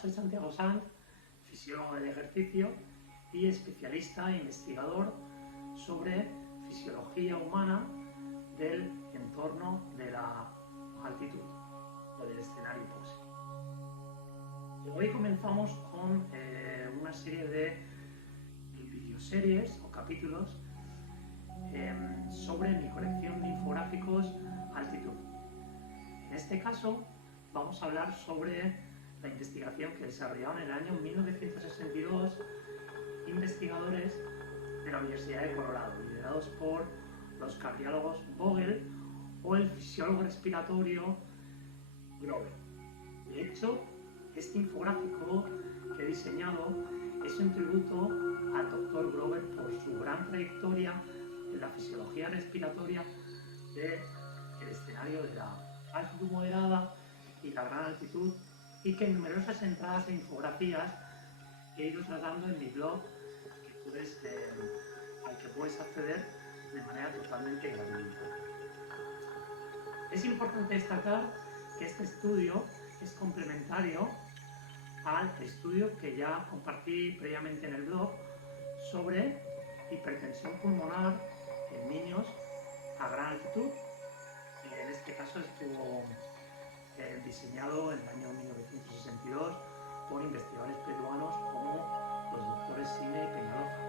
soy Santiago Sanz, fisiólogo del ejercicio y especialista e investigador sobre fisiología humana del entorno de la altitud o del escenario hipóxico. Hoy comenzamos con una serie de videoseries o capítulos sobre mi colección de infográficos Altitud. En este caso vamos a hablar sobre la investigación que desarrollaron en el año 1962 investigadores de la Universidad de Colorado, liderados por los cardiólogos Vogel o el fisiólogo respiratorio Grover. De hecho, este infográfico que he diseñado es un tributo al Dr. Grover por su gran trayectoria en la fisiología respiratoria del escenario de la altitud moderada y la gran altitud, y que en numerosas entradas e infografías he ido tratando en mi blog, al que puedes acceder de manera totalmente gratuita. Es importante destacar que este estudio es complementario al estudio que ya compartí previamente en el blog sobre hipertensión pulmonar en niños a gran altitud. En este caso estuvo diseñado en el año 1962 por investigadores peruanos como los doctores Sime y Peñaloza.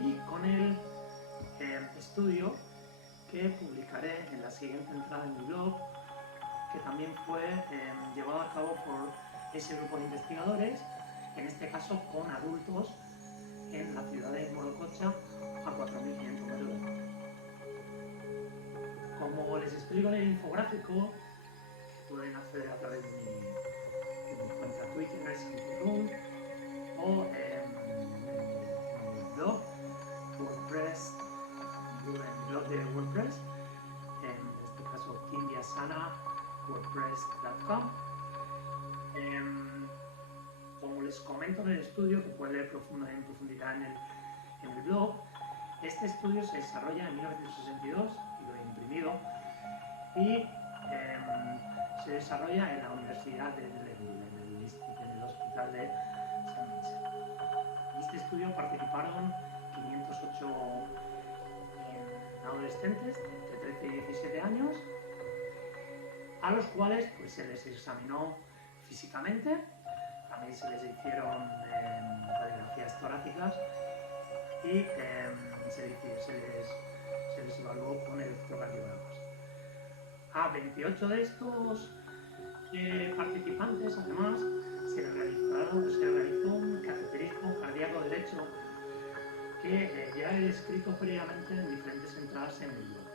Y con el estudio que publicaré en la siguiente entrada en mi blog, que también fue llevado a cabo por ese grupo de investigadores, en este caso con adultos en la ciudad de Morococha a 4.500 metros de altura. Como les explico en el infográfico, pueden acceder a través de mi cuenta Twitter, Room, o en mi blog, WordPress, en mi blog de WordPress, en este caso timbiasana.wordpress.com. Como les comento en el estudio, que pueden leer en profundidad en el blog, este estudio se desarrolla en 1962 y lo he imprimido, y se desarrolla en la Universidad en el Hospital de San Vincent. En este estudio participaron 508 adolescentes entre 13 y 17 años, a los cuales pues, se les examinó físicamente, también se les hicieron radiografías torácicas y se les evaluó con electrocardiogramas. A 28 de estos participantes, además, se realizó un cateterismo cardíaco derecho que ya he descrito previamente en diferentes entradas en mi blog.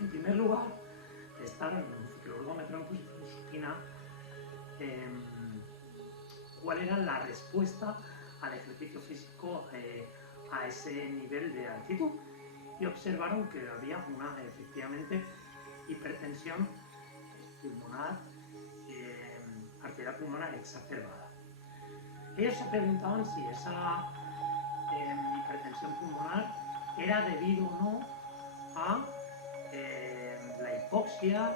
En primer lugar, testaron en un cicloergómetro en posición supina cuál era la respuesta al ejercicio físico a ese nivel de altitud, y observaron que había efectivamente hipertensión pulmonar, arterial pulmonar exacerbada. Ellos se preguntaban si esa hipertensión pulmonar era debido o no a la hipoxia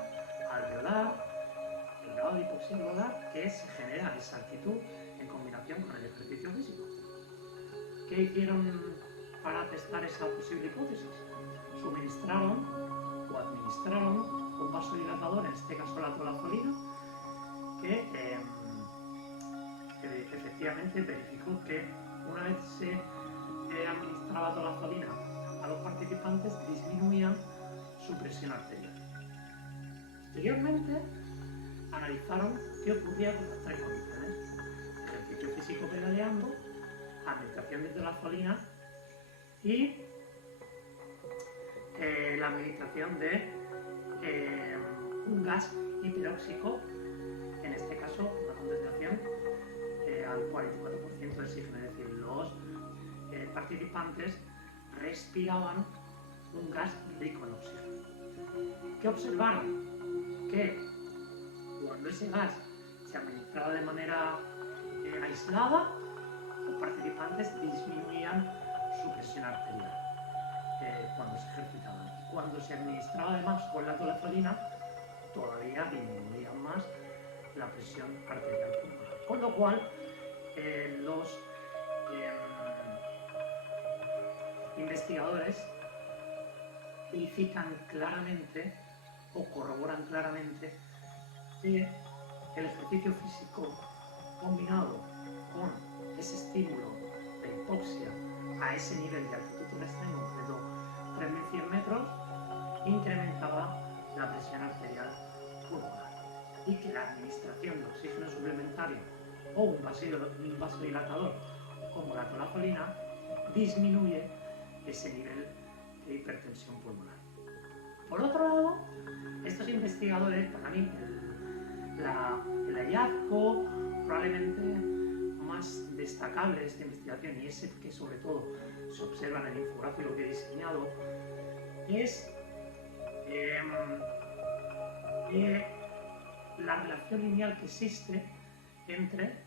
alveolar, el grado de hipoxia alveolar que se genera a esa altitud en combinación con el ejercicio físico. ¿Qué hicieron para testar esa posible hipótesis? Suministraron o administraron un vasodilatador, en este caso la tolazolina, que efectivamente verificó que una vez se administraba tolazolina a los participantes, disminuían su presión arterial. Posteriormente, analizaron qué ocurría con las tres condiciones: ejercicio físico pedaleando, administración de tolazolina y la administración de un gas hiperóxico, en este caso una concentración al 44% de oxígeno, es decir, los participantes respiraban un gas rico en oxígeno. ¿Qué observaron? Que cuando ese gas se administraba de manera aislada, los participantes disminuían su presión arterial cuando se ejercitaban. Cuando se administraba además con la tolazolina, todavía disminuían más la presión arterial pulmonar. Con lo cual, los investigadores indican claramente o corroboran claramente que el ejercicio físico combinado con ese estímulo de hipoxia a ese nivel de altitud terrestre, en concreto 3.100 metros, incrementaba la presión arterial pulmonar, y que la administración de oxígeno suplementario o un vasodilatador como la tolazoline disminuye ese nivel de hipertensión pulmonar. Por otro lado, estos investigadores, para mí, el hallazgo probablemente más destacable de esta investigación, y ese que sobre todo se observa en el infográfico que he diseñado, es la relación lineal que existe entre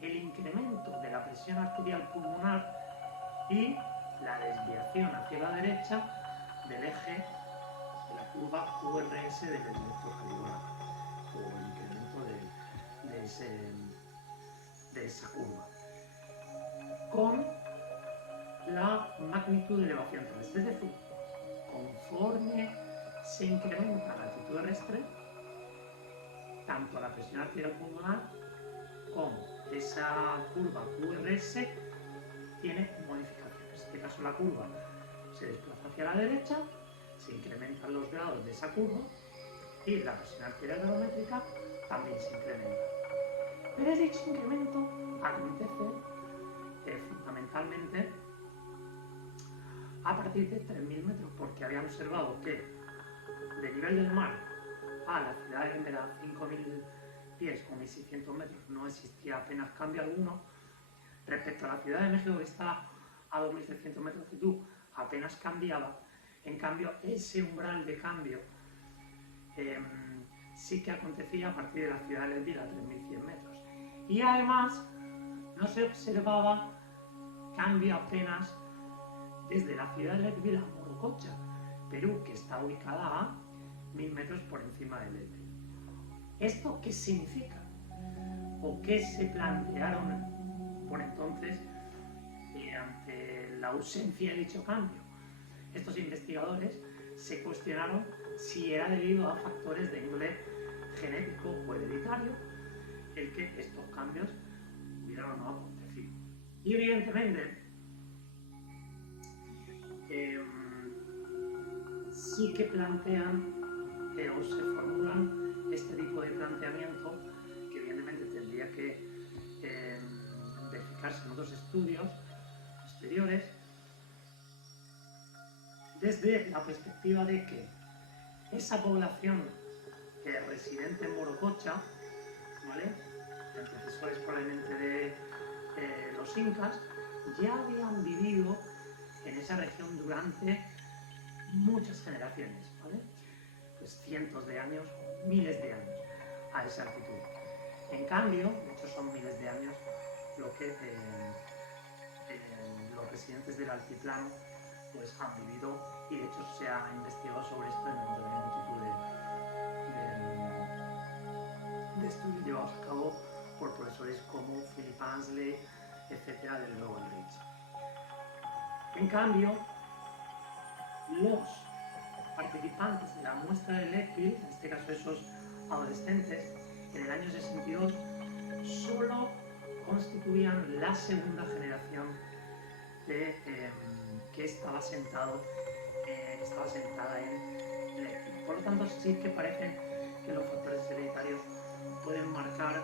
el incremento de la presión arterial pulmonar y la desviación hacia la derecha del eje de la curva QRS del electrocardiograma, o el incremento de esa curva, con la magnitud de elevación terrestre. Es decir, conforme se incrementa la altitud terrestre, tanto la presión arterial pulmonar como esa curva QRS tiene modificaciones. En este caso, la curva se desplaza hacia la derecha, se incrementan los grados de esa curva y la presión arterial barométrica también se incrementa. Pero dicho incremento acontece fundamentalmente a partir de 3.000 metros, porque habían observado que de nivel del mar a la ciudad de Canberra, 5.000 pies o 1.600 metros, no existía apenas cambio alguno. Respecto a la Ciudad de México, que está a 2.600 metros de altitud, apenas cambiaba. En cambio, ese umbral de cambio sí que acontecía a partir de la ciudad de Elvira, a 3.100 metros. Y además, no se observaba cambio apenas desde la ciudad de Elvira a Morococha, Perú, que está ubicada a 1.000 metros por encima del Ebro. ¿Esto qué significa? ¿O qué se plantearon por entonces ante la ausencia de dicho cambio? Estos investigadores se cuestionaron si era debido a factores de índole genético o hereditario el que estos cambios hubieran o no acontecido. Y evidentemente sí que plantean o se formulan este tipo de planteamiento, que evidentemente tendría que verificarse en otros estudios posteriores, desde la perspectiva de que esa población residente en Morococha, ¿vale?, antecesores probablemente de los incas, ya habían vivido en esa región durante muchas generaciones, ¿vale?, pues cientos de años, miles de años a esa altitud. En cambio, de hecho son miles de años lo que los residentes del altiplano pues han vivido, y de hecho se ha investigado sobre esto en multitud de estudios llevados a cabo por profesores como Philip Ansley, etcétera, del Global Reach. En cambio, los participantes de la muestra de Leadville, en este caso esos adolescentes, en el año 62, solo constituían la segunda generación que estaba sentada en Leadville. Por lo tanto, sí que parece que los factores hereditarios pueden marcar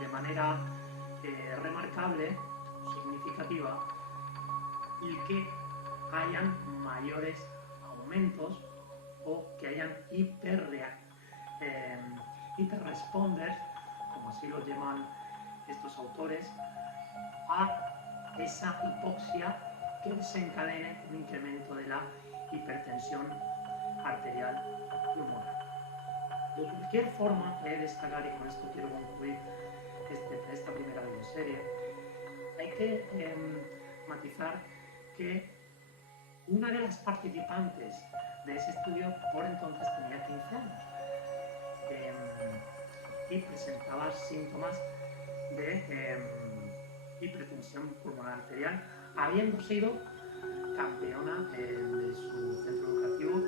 de manera remarcable, significativa, el que hayan mayores aumentos o que hayan hiperresponders, como así lo llaman estos autores, a esa hipoxia que desencadene un incremento de la hipertensión arterial pulmonar. De cualquier forma, he de destacar, y con esto quiero concluir esta primera videoserie, hay que matizar que una de las participantes de ese estudio por entonces tenía 15 años. y presentaba síntomas de hipertensión pulmonar arterial, habiendo sido campeona de su centro educativo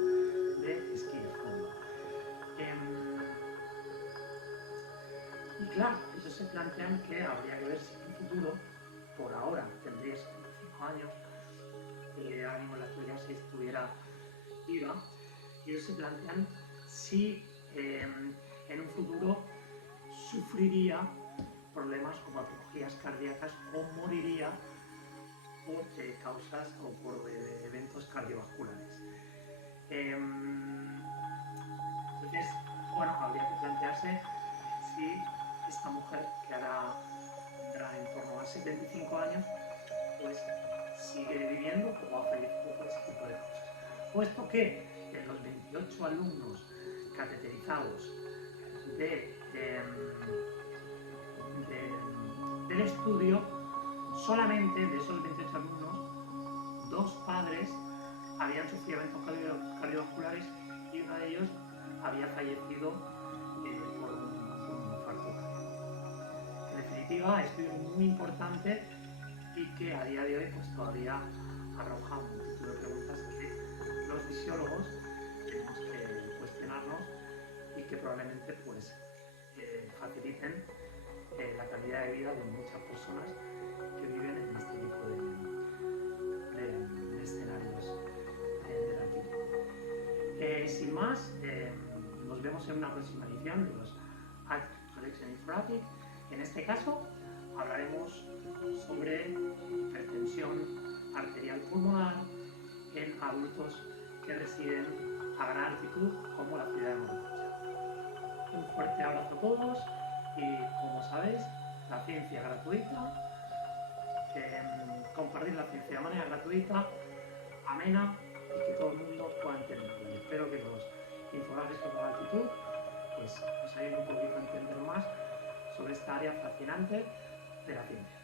de esquí de fondo. Y claro, ellos se plantean que habría que ver si en un futuro, por ahora tendría 75 años, ahora mismo en la actualidad si estuviera viva, ellos se plantean si en un futuro sufriría problemas como patologías cardíacas o moriría por causas o por eventos cardiovasculares. Entonces, bueno, habría que plantearse si esta mujer, que ahora tendrá en torno a 75 años, pues sigue viviendo o ha fallecido por ese tipo de cosas. Puesto que de los 28 alumnos cateterizados del estudio, solamente de esos 28 alumnos, 2 padres habían sufrido eventos cardiovasculares y uno de ellos había fallecido por un infarto cardíaco. En definitiva, estudio muy importante y que a día de hoy pues todavía arroja un multitud de preguntas que los fisiólogos tenemos que cuestionarnos y que probablemente pues faciliten la calidad de vida de muchas personas que viven en este tipo de escenarios negativos. Sin más, nos vemos en una próxima edición de los Act Collection Infographic. En este caso hablaremos sobre hipertensión arterial pulmonar en adultos que residen a gran altitud, como la ciudad de Maracucha. Un fuerte abrazo a todos y, como sabéis, la ciencia gratuita, compartir la ciencia de manera gratuita, amena y que todo el mundo pueda entenderla. Espero que los infográficos de altitud pues, os ayuden un poquito a entender más sobre esta área fascinante de la ciencia.